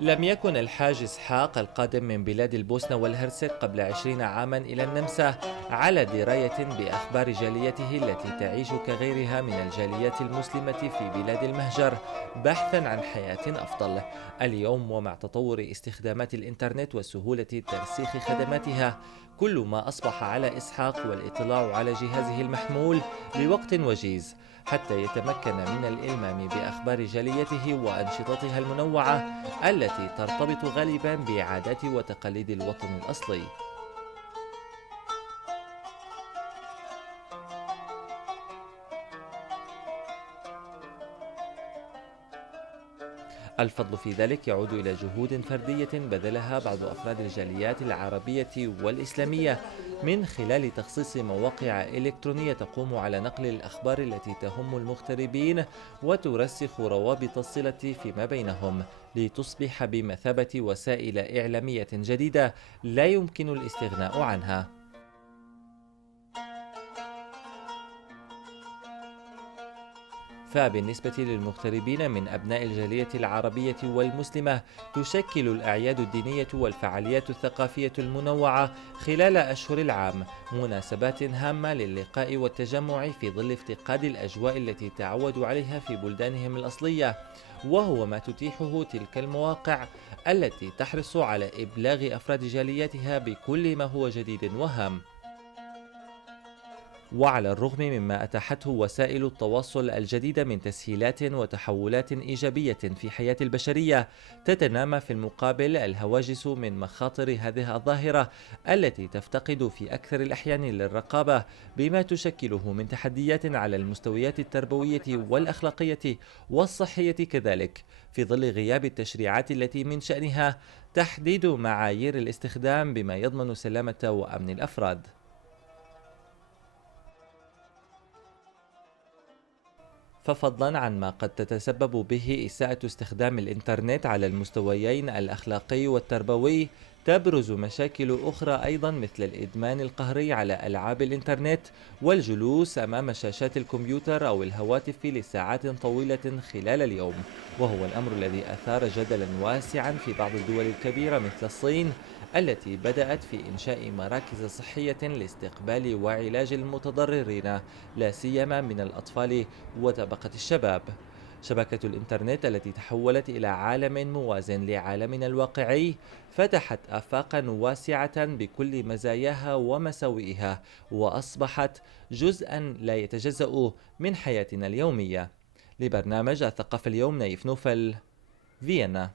لم يكن الحاج إسحاق القادم من بلاد البوسنة والهرسك قبل 20 عاما إلى النمسا على دراية بأخبار جاليته التي تعيش كغيرها من الجاليات المسلمة في بلاد المهجر بحثا عن حياة أفضل. اليوم ومع تطور استخدامات الإنترنت وسهولة ترسيخ خدماتها، كل ما أصبح على إسحاق والاطلاع على جهازه المحمول لوقت وجيز حتى يتمكن من الإلمام بأخبار جاليته وأنشطتها المنوعة التي ترتبط غالبا بعادات وتقاليد الوطن الأصلي. الفضل في ذلك يعود إلى جهود فردية بذلها بعض أفراد الجاليات العربية والإسلامية من خلال تخصيص مواقع إلكترونية تقوم على نقل الأخبار التي تهم المغتربين وترسخ روابط الصلة فيما بينهم، لتصبح بمثابة وسائل إعلامية جديدة لا يمكن الاستغناء عنها. فبالنسبة للمغتربين من أبناء الجالية العربية والمسلمة، تشكل الأعياد الدينية والفعاليات الثقافية المنوعة خلال أشهر العام مناسبات هامة للقاء والتجمع في ظل افتقاد الأجواء التي تعودوا عليها في بلدانهم الأصلية، وهو ما تتيحه تلك المواقع التي تحرص على إبلاغ أفراد جالياتها بكل ما هو جديد وهام. وعلى الرغم مما أتاحته وسائل التواصل الجديدة من تسهيلات وتحولات إيجابية في حياة البشرية، تتنامى في المقابل الهواجس من مخاطر هذه الظاهرة التي تفتقد في أكثر الأحيان للرقابة، بما تشكله من تحديات على المستويات التربوية والأخلاقية والصحية كذلك، في ظل غياب التشريعات التي من شأنها تحديد معايير الاستخدام بما يضمن سلامة وأمن الأفراد. ففضلا عن ما قد تتسبب به إساءة استخدام الإنترنت على المستويين الأخلاقي والتربوي، تبرز مشاكل أخرى أيضا مثل الإدمان القهري على ألعاب الإنترنت والجلوس أمام شاشات الكمبيوتر أو الهواتف لساعات طويلة خلال اليوم، وهو الأمر الذي أثار جدلا واسعا في بعض الدول الكبيرة مثل الصين التي بدأت في إنشاء مراكز صحية لاستقبال وعلاج المتضررين، لا سيما من الأطفال وطبقة الشباب. شبكة الإنترنت التي تحولت إلى عالم موازٍ لعالمنا الواقعي فتحت آفاقا واسعة بكل مزاياها ومساوئها، وأصبحت جزءا لا يتجزأ من حياتنا اليومية. لبرنامج الثقافة اليوم، نايف نوفل، فيينا.